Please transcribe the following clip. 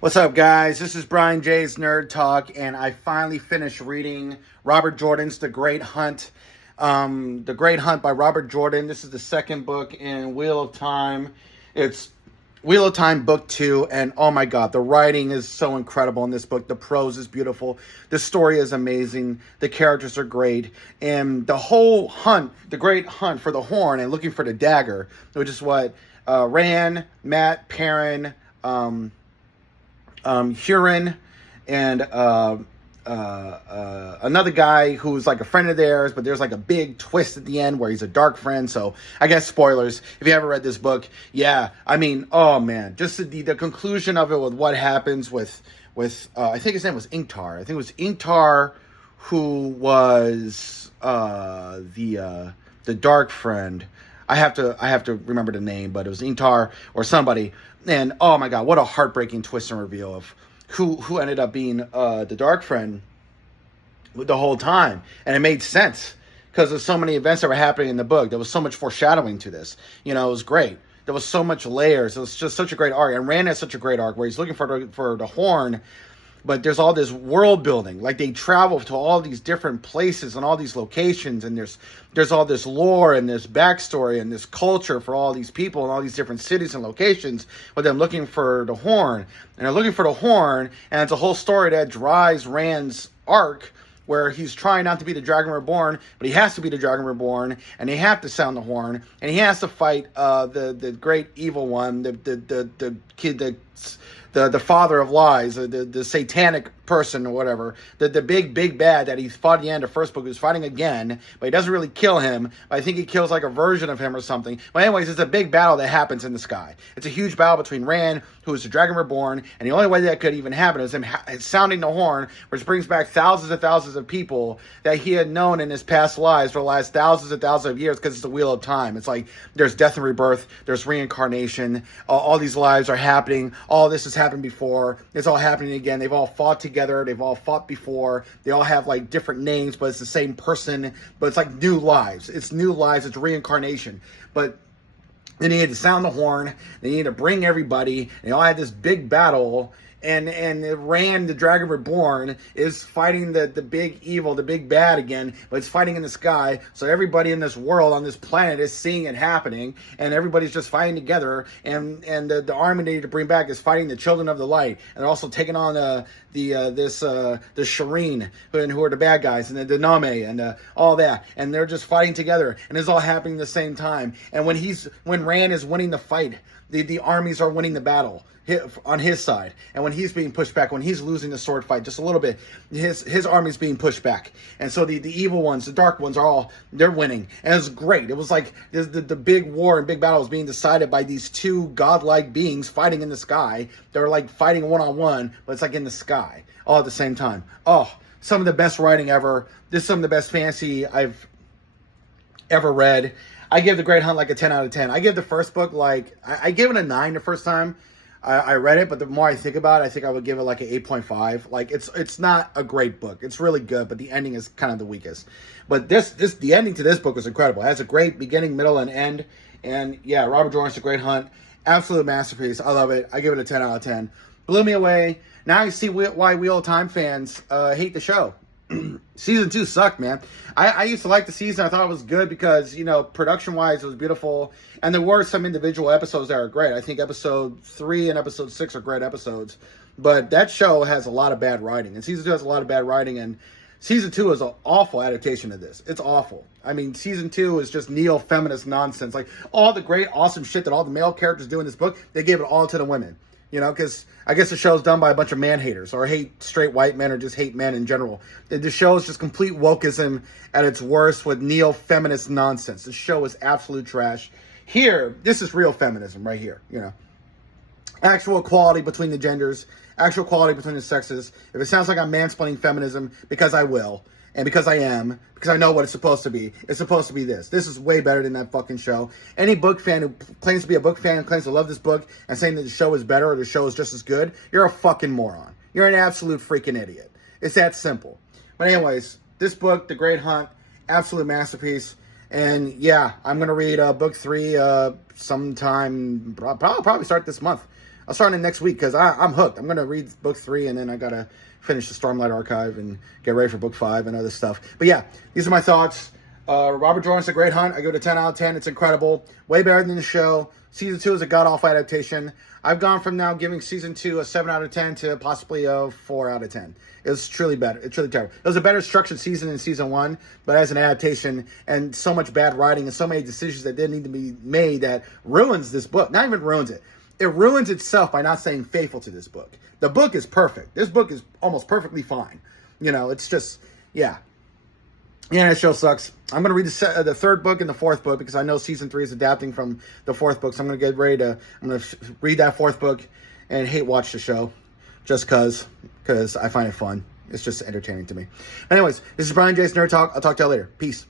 What's up, guys? This is Brian J's Nerd Talk, and I finally finished reading Robert Jordan's The Great Hunt. The Great Hunt by Robert Jordan. This is the second book in Wheel of Time. It's Wheel of Time Book 2, and oh my god, the writing is so incredible in this book. The prose is beautiful. The story is amazing. The characters are great. And the whole hunt, the great hunt for the horn and looking for the dagger, which is what Rand, Mat, Perrin, Hurin, and another guy who's like a friend of theirs, but there's like a big twist at the end where he's a dark friend. So I guess spoilers if you haven't read this book. Yeah, I mean, oh man, just the conclusion of it with what happens with I think his name was Ingtar. I think it was Ingtar who was the dark friend. I have to remember the name, but it was Ingtar or somebody. And oh my god, what a heartbreaking twist and reveal of who ended up being the dark friend the whole time. And it made sense because there's so many events that were happening in the book. There was so much foreshadowing to this. You know, it was great. There was so much layers. It was just such a great arc. And Rand has such a great arc where he's looking for the horn. But there's all this world building. Like they travel to all these different places and all these locations, and there's all this lore and this backstory and this culture for all these people and all these different cities and locations. But them looking for the horn, and they're looking for the horn, and it's a whole story that drives Rand's arc, where he's trying not to be the Dragon Reborn, but he has to be the Dragon Reborn, and they have to sound the horn, and he has to fight the great evil one, the kid the father of lies, the satanic person or whatever, the big bad that he fought at the end of the first book, who's fighting again, but he doesn't really kill him, but I think he kills like a version of him or something. But anyways, it's a big battle that happens in the sky. It's a huge battle between Rand, who is the Dragon Reborn, and the only way that could even happen is him sounding the horn, which brings back thousands and thousands of people that he had known in his past lives for the last thousands and thousands of years, because it's the Wheel of Time. It's like there's death and rebirth, there's reincarnation, all these lives are happening, all this has happened before, it's all happening again, they've all fought together, they've all fought before, they all have like different names, but it's the same person, but it's like new lives, it's reincarnation. But they needed to sound the horn, they needed to bring everybody, they all had this big battle, and Rand, the Dragon Reborn, is fighting the big evil, the big bad again, but it's fighting in the sky, so everybody in this world, on this planet, is seeing it happening, and everybody's just fighting together, and the army they need to bring back is fighting the Children of the Light, and they're also taking on the Shireen, who are the bad guys, and the Name, and all that, and they're just fighting together, and it's all happening at the same time, and when Rand is winning the fight, the armies are winning the battle on his side, and when he's being pushed back, when he's losing the sword fight just a little bit, his army's being pushed back, and so the evil ones, the dark ones, they're winning, and it's great. It was like the big war and big battle was being decided by these two godlike beings fighting in the sky. They're like fighting one-on-one, but it's like in the sky all at the same time. Oh, some of the best writing ever. This is some of the best fantasy I've ever read. I give The Great Hunt like a 10 out of 10. I give the first book like, I gave it a 9 the first time I read it, but the more I think about it, I think I would give it like an 8.5. Like it's not a great book. It's really good, but the ending is kind of the weakest. But the ending to this book is incredible. It has a great beginning, middle, and end. And yeah, Robert Jordan's The Great Hunt. Absolute masterpiece. I love it. I give it a 10 out of 10. Blew me away. Now I see why Wheel of Time fans hate the show. Season 2 sucked, man. I used to like the season. I thought it was good because, you know, production-wise, it was beautiful. And there were some individual episodes that are great. I think episode 3 and episode 6 are great episodes. But that show has a lot of bad writing. And season 2 has a lot of bad writing. And season 2 is an awful adaptation of this. It's awful. I mean, season 2 is just neo-feminist nonsense. Like, all the great, awesome shit that all the male characters do in this book, they gave it all to the women. You know, because I guess the show's done by a bunch of man-haters, or hate straight white men, or just hate men in general. The show is just complete wokeism at its worst with neo-feminist nonsense. The show is absolute trash. Here, this is real feminism right here, you know. Actual equality between the genders, actual equality between the sexes. If it sounds like I'm mansplaining feminism, because I will, and because I am, because I know what it's supposed to be. It's supposed to be this. This is way better than that fucking show. Any book fan who claims to be a book fan and claims to love this book and saying that the show is better or the show is just as good, you're a fucking moron. You're an absolute freaking idiot. It's that simple. But anyways, this book, The Great Hunt, absolute masterpiece. And yeah, I'm going to read book 3 sometime, probably start this month. I'll start it next week because I'm hooked. I'm going to read book 3 and then I got to finish the Stormlight Archive and get ready for book 5 and other stuff. But yeah, these are my thoughts. Robert Jordan's A Great Hunt. I go to 10 out of 10. It's incredible. Way better than the show. Season 2 is a god-awful adaptation. I've gone from now giving season 2 a 7 out of 10 to possibly a 4 out of 10. It was truly better. It's really terrible. It was a better structured season than season 1, but as an adaptation and so much bad writing and so many decisions that didn't need to be made that ruins this book. Not even ruins it. It ruins itself by not staying faithful to this book. The book is perfect. This book is almost perfectly fine. You know, it's just, yeah. Yeah, that show sucks. I'm going to read the 3rd book and the 4th book because I know season 3 is adapting from the 4th book. So I'm going to get ready to, I'm going to read that 4th book and hate watch the show just because I find it fun. It's just entertaining to me. Anyways, this is Brian J's Nerd Talk. I'll talk to y'all later. Peace.